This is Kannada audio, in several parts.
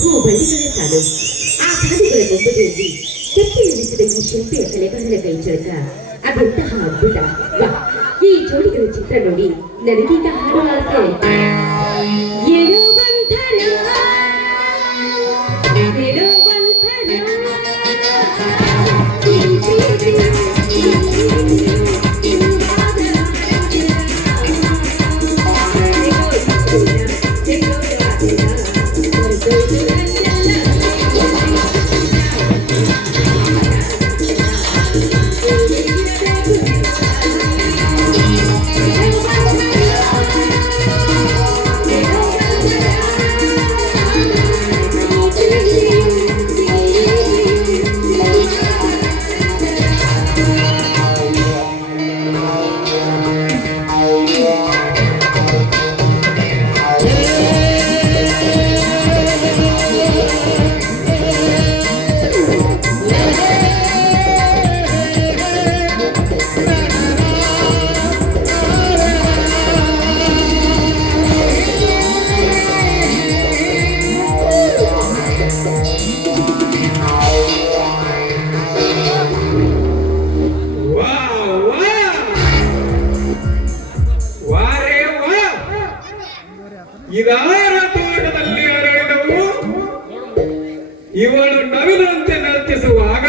ಹೂ ಬಳ್ಳಿಗಳೇ ಸಾಲು. ಆ ಸಾಲುಗಳ ಮುಂಬದಿಯಲ್ಲಿ ಕೆತ್ತಿ ನಿಲ್ಲಿಸಿದ ಈ ಶಿಲ್ಪಿಯ ಕಲೆಗಾರನ ಕೈಚಳಕ ಅದೆಂತಹ ಅದ್ಭುತ. ವಾ, ಈ ಜೋಡಿಗಳ ಚಿತ್ರ ನೋಡಿ ನನಗೀಗ ಹಾಡುವ ಆಸೆ. ಏನೋ ಒಂಥರ, ಏನೋ ಒಂಥರ ಇದಾರ ತೋಟದಲ್ಲಿ ಅರಳಿದವು. ಇವಳು ನವಿಲಂತೆ ನರ್ತಿಸುವಾಗ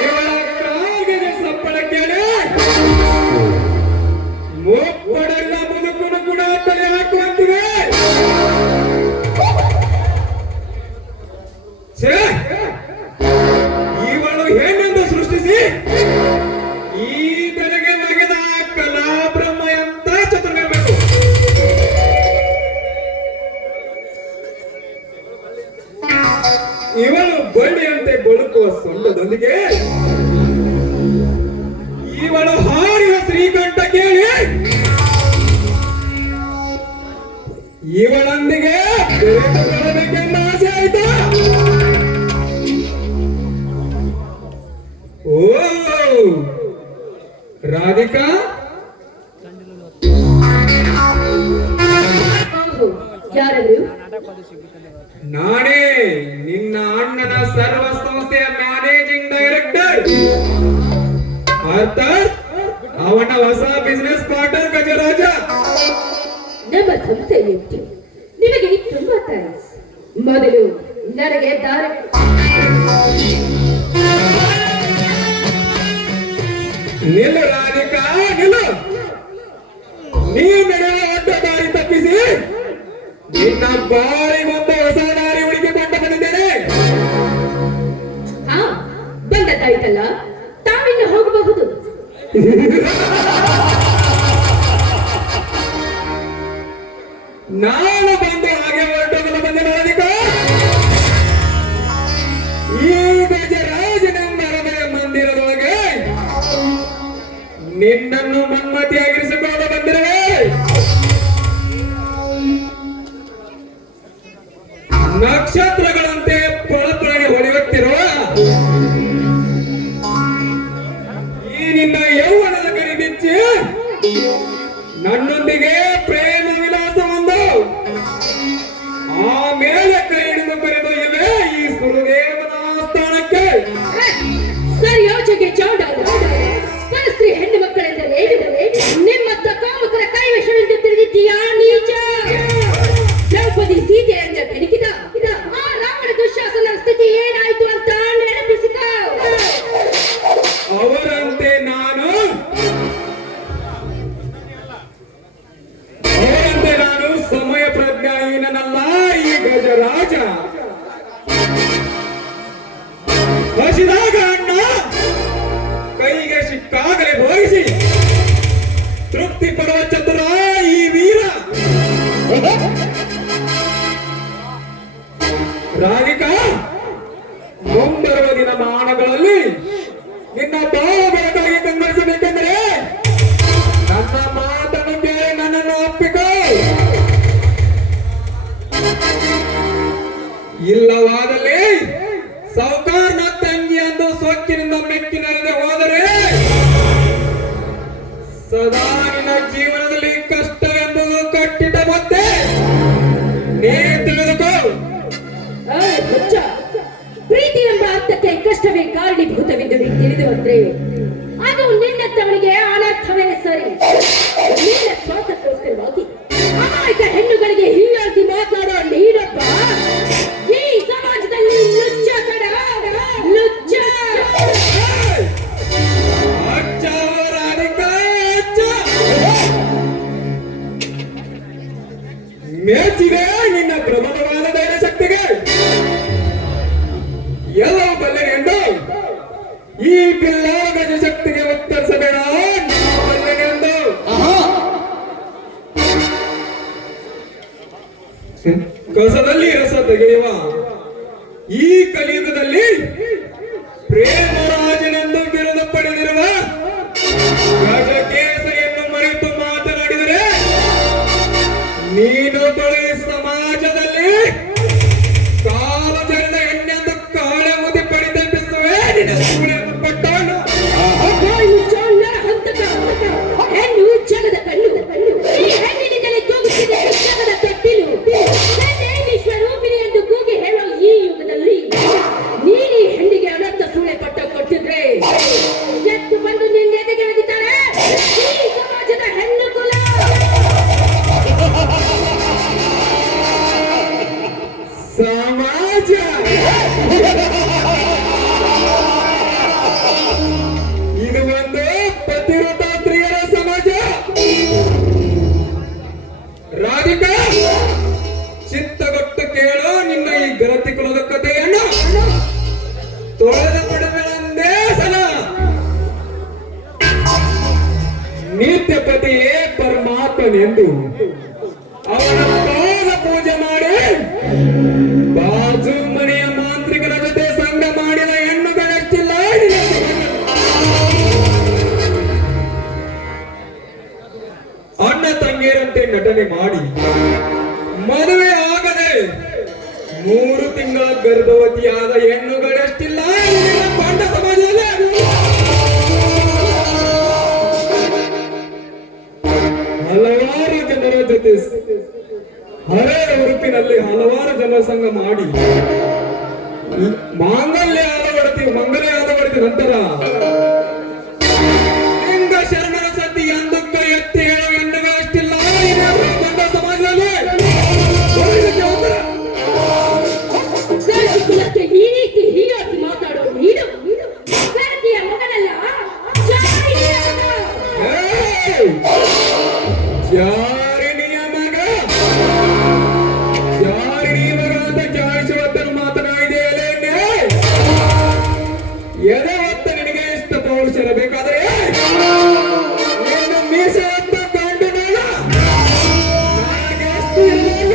ಇವಳ ಕಾಲ್ಗೆಗೆ ಸಪ್ಪಳ ಕೇಳಿ ಮುಪ್ಪಡೆಲ್ಲ ಮುದುಕನು ಕೂಡ ತಲೆ ಹಾಕುವಂತಿವೆ. ಇವಳು ಹೆಣ್ಣೆಂದು ಸೃಷ್ಟಿಸಿ ಈ ಬೆಳೆಗೆ ಬಗೆದ ಕಲಾಬ್ರಹ್ಮ ಅಂತ ಚತುರ್ಬೇಕು. ಇವಳು ಬಳ್ಳಿಯಂತೆ ಬಳುಕುವ ಸೊಂಡದೊಂದಿಗೆ ಇವಳು ಹಾರಿದ ಶ್ರೀಕಂಠ ಕೇಳಿ ಇವಳೊಂದಿಗೆ ಬೆರೆತುಕೊಳ್ಳಬೇಕೆಂದು ಆಸೆ ಆಯ್ತಾ? ಓ ರಾಧಿಕಾ, ಯಾರವರು? ನಾನೇ ನಿನ್ನ ಅಣ್ಣನ ಸರ್ವ ಸಂಸ್ಥೆಯ ಮ್ಯಾನೇಜಿಂಗ್ ಡೈರೆಕ್ಟರ್, ಅರ್ಥಾತ್ ಅವನ ಹೊಸ ಬಿಸಿನೆಸ್ ಪಾರ್ಟ್ನರ್ ಗಜರಾಜ. ನಮ್ಮ ಸಂಸ್ಥೆಯಲ್ಲಿ ನಿಮಗೆ ತುಂಬಾ ಥ್ಯಾಂಕ್ಸ್. ಮೊದಲು ನನಗೆ ದಾರಿ ನಿಲ್ಲು ರಾಧಿಕಾ, ನಿಲ್ಲು. ನೀ ನಡೆಯುವ ಅಡ್ಡ ದಾರಿ ತಪ್ಪಿಸಿ ನಿನ್ನ ಬಾರಿ ಒಂದು ಹೊಸ ದಾರಿ ಹುಡುಕಿಕೊಂಡು ಬಂದಿದ್ದೇನೆ. ಹಾ, ಬಂದದ್ದಾಯ್ತಲ್ಲ, ತಾವಿನ್ನು ಹೋಗಬಹುದು. ನಾನು ಬಂದು ಹಾಗೆ ಹೊರಟೋಗಲು ಬಂದೆ ರಾಧಿಕಾ. ಈ ಗಜರಾಜನೆಂಬ ಹೃದಯ ಮಂದಿರದೊಳಗೆ ನಿನ್ನನ್ನು ಮನ್ಮತಿಯಾಗಿರಿಸಿಕೊಂಡು ಬಂದಿರುವೆ. ನಕ್ಷತ್ರಗಳಂತೆ ಪೊಳಪೊಳಗೆ ಹೊಳೆಯುತ್ತಿರುವ ಈ ನಿನ್ನ ಯೌವನದ ಕರಿ ಬಿಚ್ಚಿ ನನ್ನೊಂದಿಗೆ ಪ್ರೇಮ ವಿಲಾಸವೊಂದು ಆಮೇಲೆ ಕೈ ಹಿಡಿದು ಕರೆದು ಇಲ್ಲೇ ಈ ಸುರುದೇವನ ಆಸ್ಥಾನಕ್ಕೆ. ಸರಿ, ಯೋಚನೆಗೆ ಚೌಡಾದ ಪರಸ್ತ್ರೀ ಹೆಣ್ಣು ಮಕ್ಕಳೆಂದರೆ ನಿಮ್ಮತ್ತ ಕಾಮಕರ ಕೈವಶವೆಂದು ತಿಳಿದಿದ್ದೀಯಾ ನೀಚ? ದ್ರೌಪದಿ ಸೀತೆಯಿಂದ ಬೆಳಕಿದ ಆ ರಾವಣ ದುಶ್ಯಾಸನ ಸ್ಥಿತಿ ಏನಾಯ್ತು ಅಂತ ನೆನಪಿಸಿಕ. ಅವರಂತೆ ನಾನು ಸಮಯ ಪ್ರಜ್ಞಾಹೀನನಲ್ಲ. ಈ ಗಜರಾಜ ಹಸಿದಾಗ ಅಣ್ಣ ಕೈಗೆ ಸಿಕ್ಕಾಗಲೇ ಭೋಗಿಸಿ ತೃಪ್ತಿ ಪಡುವ ಚತುರ ಈ ವೀರ. ರಾಧಿಕಾ, ಮುಂಬರುವ ದಿನಮಾನಗಳಲ್ಲಿ ನಿನ್ನ ಬಾಳ ಬೆಳಕಾಗಿ ಕಂಗೊಳಿಸಬೇಕೆಂದರೆ ನನ್ನ ಮಾತನ್ನು ಕೇಳಿ ನನ್ನನ್ನು ಒಪ್ಪಿಕೋ. ಇಲ್ಲವಾದಲ್ಲಿ ಸೌಕಾರ್ನ ತಂಗಿ ಎಂದು ಸೊಕ್ಕಿನಿಂದ ಮೆಕ್ಕಿನಲ್ಲದೆ ಹೋದರೆ ಸದಾ ನಿನ್ನ ಜೀವನದಲ್ಲಿ ಕಷ್ಟವೆಂಬುದು ಬಂದ್ರೆ ಅದು ನಿನ್ನ ತವನಿಗೆ ಅನರ್ಥವೇ ಸರಿ. ನಿನ್ನ ಸ್ವಾರ್ಥಕ್ಕೋಸ್ಕರವಾಗಿ ಅಮಾಯಕ ಹೆಣ್ಣುಗಳಿಗೆ ಹೀಯಾಗಿ ಮಾತಾಡೋ ನೀನೊಬ್ಬ ಈ ಸಮಾಜದಲ್ಲಿ ಲುಚ್ಚ ಕಡ ಲುಚ್ಚ. ಮೇಚಿಗೆ ನಿನ್ನ ಪ್ರಬಲವಾದ ಧೈರ್ಯ ಶಕ್ತಿಗೆ ಎಲ್ಲವೂ ಬಲ್ಲೆನೆಂದು ಈ ಬಿಲ್ಲ ಗಜ ಶಕ್ತಿಗೆ ಉತ್ತರಿಸಬೇಡ. ಬಲ್ಲೆನೆಂದು ಕಸದಲ್ಲಿ ರಸ ತೆಗೆಯುವ ಈ ಕಲಿಯುಗದಲ್ಲಿ ಪ್ರೇಮರಾಜನೆಂದು ಬಿರುದು ಪಡೆದಿರುವ ಗಜಕೇಸರಿಯನ್ನು ಮರೆತು ಮಾತನಾಡಿದರೆ ನೀನು ಬಳಿ ಸಮಾಜದಲ್ಲಿ ಕಾಲು ಜರಿದ ಎಣ್ಣೆಂದು ಕಾಳೆ ಮುದಿ ಪಡಿದೆಬ್ಬಿಸುವೆ. ಪಟ್ಟಣ ಹೆಣ್ಣು ಜಗದ ಕಣ್ಣು, ಈ ಹೆಣ್ಣಿನಿಂದಲೇ ತೂಗುತ್ತಿದೆ ಜಗದ ತೊಟ್ಟಿಲು. ವಿಶ್ವರೂಪಿಣಿ ಎಂದು ಕೂಗಿ ಹೇಳೋ ಈ ಯುಗದಲ್ಲಿ ನೀನು ಈ ಹೆಣ್ಣಿಗೆ ಅನಂತ ಸೂಳೆ ಪಟ್ಟ ಕೊಟ್ಟಿದ್ರೆ ಎತ್ತು ಬಂದು ನಿನ್ನೆದೆಗೆ ಒದಿತಾಳೆ ಈ ಸಮಾಜದ ಹೆಣ್ಣು ಕುಲ. ಸಮಾಜ ಇದು ಒಂದು ಪತಿವ್ರತ ಸ್ತ್ರೀಯರ ಸಮಾಜ. ರಾಧಿಕಾ, ಚಿತ್ತಗೊಟ್ಟು ಕೇಳು ನಿನ್ನ ಈ ಗರತಿ ಕುಲದ ಕಥೆಯನ್ನು. ತೊಳೆದ ಪಡೆದಂದೇ ಸಲ ನಿತ್ಯ ಪತಿಯೇ ಪರಮಾತ್ಮನೆಂದು ಅವನ ಪಾದ ಪೂಜೆ ಮಾಡಿ ಬಾಜು ಮನೆಯ ಮಾಂತ್ರಿಕರ ಜೊತೆ ಸಂಘ ಮಾಡಿದ ಹೆಣ್ಣುಗಳಷ್ಟಿಲ್ಲ. ಅಣ್ಣ ತಂಗಿಯರಂತೆ ನಟನೆ ಮಾಡಿ ಮದುವೆ ಆಗದೆ 3 ತಿಂಗಳ ಗರ್ಭವತಿಯಾದ ಹೆಣ್ಣುಗಳಷ್ಟಿಲ್ಲ ಪಾಂಡ ಸಮಾಜದಲ್ಲಿ. ಹಲವಾರು ಜನರ ಜೊತೆ ಹರೆಯ ಉರುಪಿನಲ್ಲಿ ಹಲವಾರು ಜನರ ಸಂಘ ಮಾಡಿ ಮಂಗಲ್ಯ ಆದವಡತಿ ನಂತರ ಲಿಂಗ ಶರಣರ ಸತಿ ಎಂದಕ್ಕ ಎತ್ತಿ ಹೇಳುವ ಹೆಣ್ಣುಗಳಷ್ಟಿಲ್ಲ ಬಂದ ಸಮಾಜದಲ್ಲಿ. ಕುಲಕ್ಕೆ ಈ ರೀತಿ ಹೀಯಾಗಿ ಮಾತಾಡೋ ನೀನು ಗರತಿಯ ಮಗನಲ್ಲ, ಜಾರಿಯ ಮಗ. ಜಾರಿಣಿಯ ಮಗ ಅಂತ ಜಾಯಿಸುವತ್ತನ್ನು ಮಾತನಾಡಿದೆಯಲ್ಲೇ. ಎದೆ ಹೊತ್ತ ನಿನಗೆ ಇಷ್ಟ ಪೌರುಷರಬೇಕಾದರೆ ನೀನು ಮೀಸೆ ಹೊತ್ತ ಕಂಡು ನನಗೆ ಎಷ್ಟು ಇಲ್ಲ.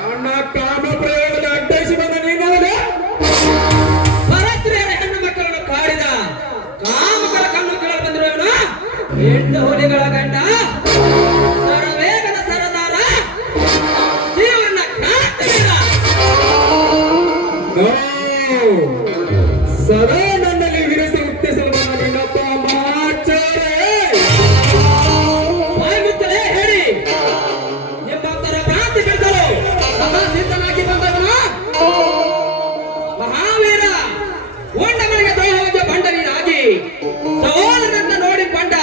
ನನ್ನ ಕಾಮ ಪ್ರಯೋಗದ ಅಡ್ಡಯಿಸಿ ಬಂದ ನೀನಾಗ ಪರಸ್ತ್ರೀಯರ ಹೆಣ್ಣು ಮಕ್ಕಳನ್ನು ಕಾಡಿದ ಕಾಮಕರ ಕಣ್ಣು ಕೇಳಲು ಬಂದಿರುವವನು ಹೆಣ್ಣು ಹುಲಿಗಳ ಗಂಡ ಸರವೇಗದ ಸರದಾರ ಜೀವನ ಕಾಂತವೀರ. ಸದಾ ನನ್ನಲ್ಲಿ ವಿರಸಿ ಉತ್ತಿಸಲು ಬಂದ ನಿನ್ನಪ್ಪ ಮಾಚಾರೆ ಬಾಯಿ ಮುಚ್ಚಲೇ ಹೇಳಿ ನಿಮ್ಮ ಭಕ್ತರ ಭ್ರಾಂತಿ ಬಿಡಿಸಲು ಸದಾ ಸಿದ್ಧನಾಗಿ ಬಂದವನು ಮಹಾವೀರ. ಉಂಡ ಮನೆಗೆ ದ್ರೋಹವಾಗಿ ಬಂಡವೀರಾಗಿ ಸಹೋದರನಂತ ನೋಡಿಕೊಂಡ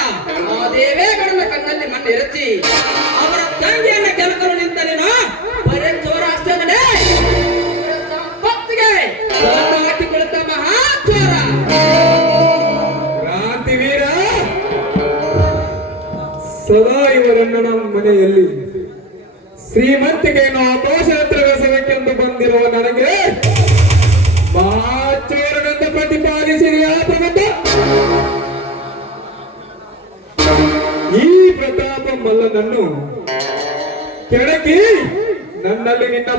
ಆ ದೇವೇಗೌಡನ ಕಣ್ಣಲ್ಲಿ ಮಣ್ಣೆರಚಿ ಅವರ ತಂಗಿಯನ್ನ ಕೆಲಕಲು ನಿಂತ ನೀನು ಬರೇ ಚೋರ ಅಷ್ಟೇ ನಡೆ ಸಂಪತ್ತಿಗೆ ಹಾಕಿಕೊಳ್ಳುತ್ತ ಮಹಾ ಚೋರ. ಕ್ರಾಂತಿವೀರ, ಸದಾ ಇವರನ್ನು ನಮ್ಮ ಮನೆಯಲ್ಲಿ ಶ್ರೀಮಂತಿಕೆಯನ್ನು ಅಪೋಷಣೆಸಬೇಕೆಂದು ಬಂದಿರುವ ನನಗೆ ಮಹಾಚೋರನೆಂದು ಪ್ರತಿಪಾದಿಸಿದೆಯಾ ಪ್ರಮುಖ? ಈ ಪ್ರತಾಪ ಮಲ್ಲನನ್ನು ಕೆಣಕಿ ನನ್ನಿಂದ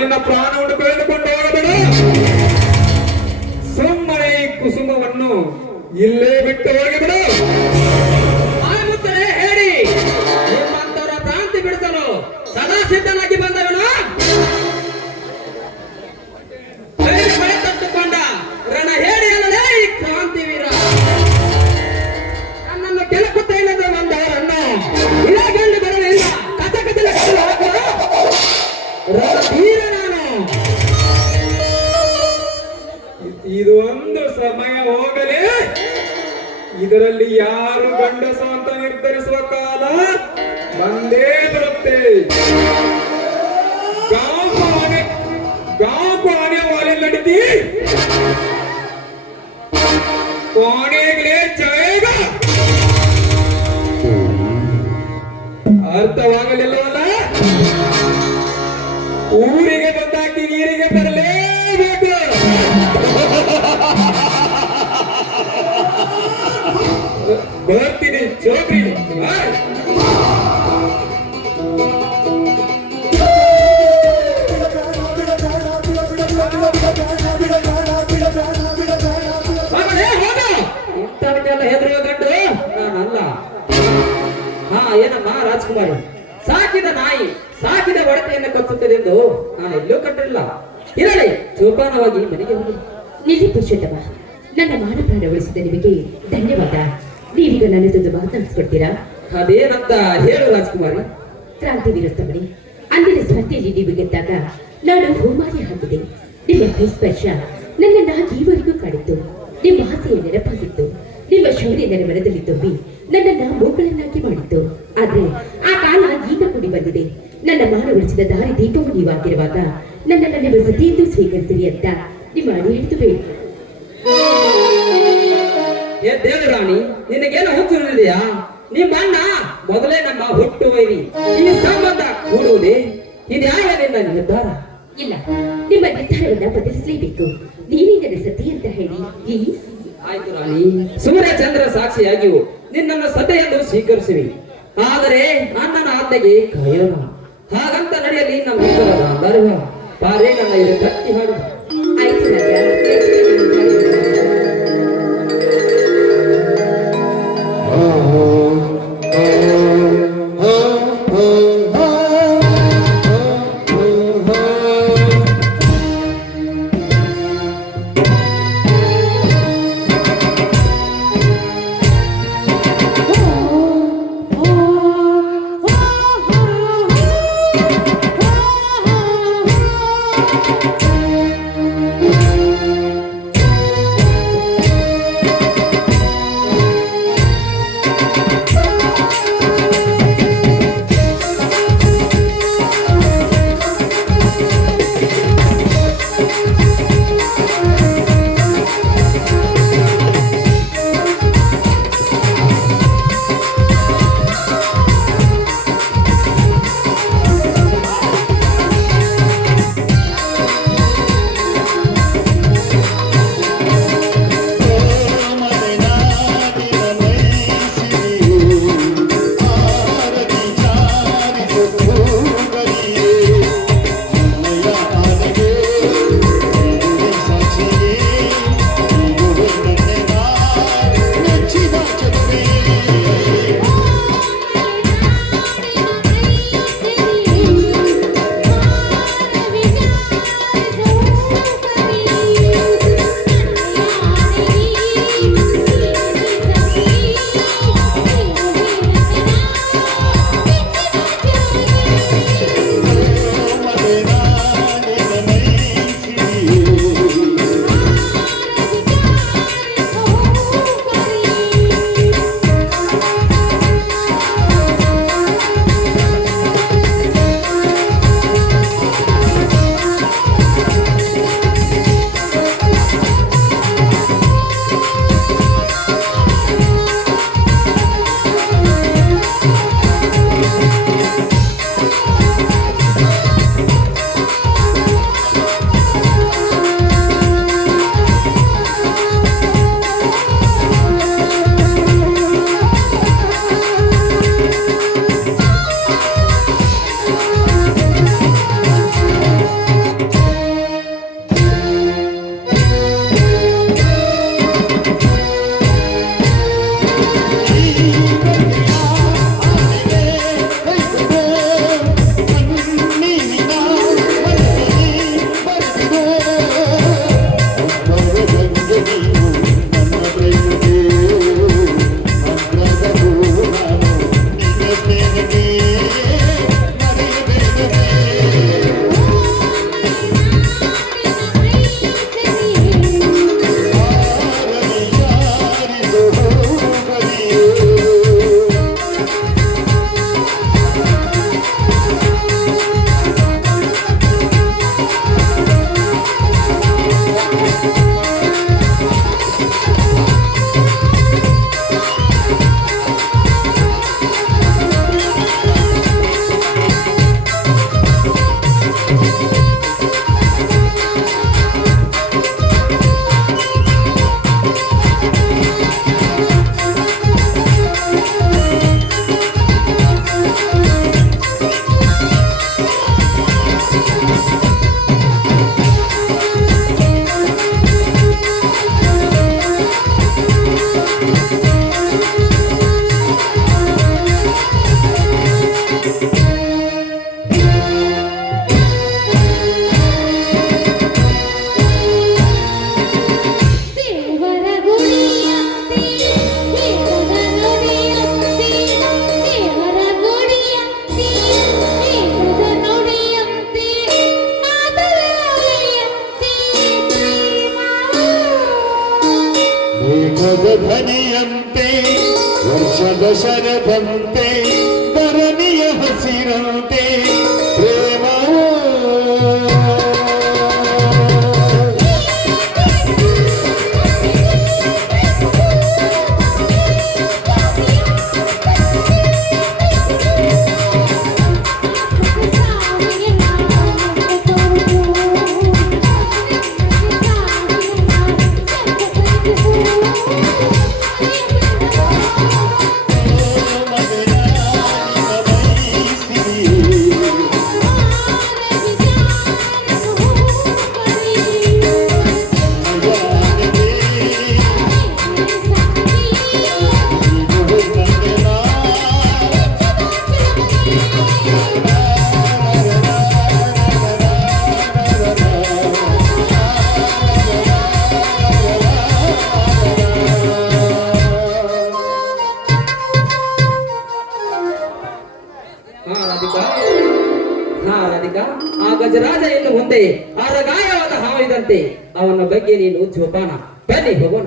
ನಿನ್ನ ಪ್ರಾಣವನ್ನು ಕಳೆದುಕೊಂಡು ಹೋಗಬೇಡ. ಸುಮ್ಮನೆ ಈ ಕುಸುಮವನ್ನು ಇಲ್ಲೇ ಬಿಟ್ಟು ಹೋಗಿಬಿಡು. ಬಾಯಿ ಮುಚ್ಚನೆ ಹೇಳಿ, ನಿಮ್ಮಂತವರ ಭ್ರಾಂತಿ ಬಿಡಿಸಲು ಸದಾ ಸಿದ್ಧನಾಗಿ ಬಂದವನು. ಕೈ ತಟ್ಟುಕೊಂಡ ರಣ ಹೇಳಿ ಅನ್ನಲೇ ಈ ಕ್ರಾಂತಿವೀರ. ನನ್ನನ್ನು ಕೆಳಕುತ್ತೇನೆಂದು ಬಂದವರನ್ನು ಇಳಗಂಡು ಬರಲಿಲ್ಲ. ಕಥಕದಲ್ಲಿ ರಣಧೀರ ನಾನು. ಇದು ಒಂದು ಸಮಯ ಹೋಗಲೇ, ಇದರಲ್ಲಿ ಯಾರು ಗಂಡಸು ಅಂತ ನಿರ್ಧರಿಸುವ ಕಾಲ ಬಂದೇ ಬರುತ್ತೆ. गांव को आने वाली लड़की कोने के लिए जाएगा. ಅರ್ಥವಾಗಲಿಲ್ಲವಲ್ಲ? ಊರಿಗೆ ಬಂದಾಕಿ ನೀರಿಗೆ ಬರಲೇಬೇಕು. ಬರ್ತೀನಿ ಚೋಕ್ರಿ. ಇಂಥವಕ್ಕೆಲ್ಲ ಹೆದರುವ ಗಂಡು ನಾನಲ್ಲ. ಏನಮ್ಮ ರಾಜ್ಕುಮಾರಿ, ಸಾಕಿದ ನಾಯಿ ಸಾಕಿದ ಒಡತೆಯನ್ನು ಕಚ್ಚುತ್ತದೆಂದು ನಾನು ಎಲ್ಲೂ ಕಂಡಿಲ್ಲ. ಇರಲಿ, ಜೋಪಾನವಾಗಿ ಮನೆಗೆ ಹೋಗಿ. ನಿಲ್ಲಿ ಪುರುಷೋತ್ತಮ, ನನ್ನ ಮಾನ ಪ್ರಾಣ ಉಳಿಸಿದ ನಿಮಗೆ ಧನ್ಯವಾದ. ನೀವೀಗ ನನ್ನದೊಂದು ಮಾತನಾಡಿಸ್ಕೊಡ್ತೀರಾ? ಅದೇನಂತ ಹೇಳು ರಾಜ್ಕುಮಾರಿ. ಕ್ರಾಂತಿ ವಿರುತ್ತಮಣಿ, ಅಂದಿನ ಸ್ಪರ್ಧೆಯಲ್ಲಿ ನೀವು ಗೆದ್ದಾಗ ನಾನು ಹೋಮಾರಿ ಹಾಕಿದೆ. ನಿಮ್ಮ ಕೈ ಸ್ಪರ್ಶ ನನ್ನನ್ನ ಈವರೆಗೂ ಕಾಡಿತ್ತು. ನಿಮ್ಮ ಆಸೆಯ ನೆನಪಾಗಿತ್ತು. ನಿಮ್ಮ ಶೌರ್ಯ ನನ್ನ ಮನದಲ್ಲಿ ತುಂಬಿ ನನ್ನನ್ನ ಮೂಗಳನ್ನಾಗಿ ಮಾಡಿತ್ತು. ಆದ್ರೆ ಆ ಕಾಲ ಈಗ ಕೂಡಿ ಬಂದಿದೆ. ನನ್ನ ಮಾನ ಉಳಿಸಿದ ದಾರಿ ದೀಪವು ನೀವಾಗಿರುವಾಗ ನನ್ನನ್ನ ನಿಮ್ಮ ಸತಿಯೆಂದು ಸ್ವೀಕರಿಸಿರಿ ಅಂತ ನಿಮ್ಮ ಅಡಿ ಹಿಡಿದು ಬೇಡಿ. ದೇವರಾಣಿ, ನಿನಗೇನು ಹುಚ್ಚುಳಿದೆಯಾ? ನಿಮ್ಮ ಅಣ್ಣ ಮೊದಲೇ ನಮ್ಮ ಹುಟ್ಟು ವೈರಿ. ಈ ಸಂಬಂಧ ಕೂಡುವುದೇ ಇದ್ಯಾವನಿಂದ ನಿರ್ಧಾರ? ಇಲ್ಲ, ನಿಮ್ಮ ನಿರ್ಧಾರವನ್ನ ಬದಲಿಸಲೇಬೇಕು. ನೀನೇ ನನ್ನ ಸತಿ ಅಂತ ಹೇಳಿ ಪ್ಲೀಸ್. ಆಯ್ತು ರಾಣಿ, ಸೂರ್ಯ ಚಂದ್ರ ಸಾಕ್ಷಿಯಾಗಿಯೂ ನಿನ್ನನ್ನು ಸತೆ ಎಂದು ಸ್ವೀಕರಿಸಿವಿ. ಆದರೆ ಅಣ್ಣನ ಆಜ್ಞೆಗೆ ಕಾಯೋಣ. ಹಾಗಂತ ನಡೆಯಲಿ ನಮ್ಮಿಬ್ಬರ ಗಾಂಧರ್ವ. ಪಾರೇ ನನ್ನ ಇದು ಕಟ್ಟಿ ಹಾಡು. ಆಯ್ತು ರಾಜ. ಬಂತೆ ಧರಣಿಯ ಹಸಿರಂತೆ ಪ್ರೇಮವೋ ರಾಧಿಕಾ, ಆ ಗಜರಾಜ ಇನ್ನು ಮುಂದೆ ಅರಗಾಯವಾದ ಹಾವಿದಂತೆ ಅವನ ಬಗ್ಗೆ ನೀನು ಜೋಪಾನ. ಬನ್ನಿ ಹೋಗೋಣ.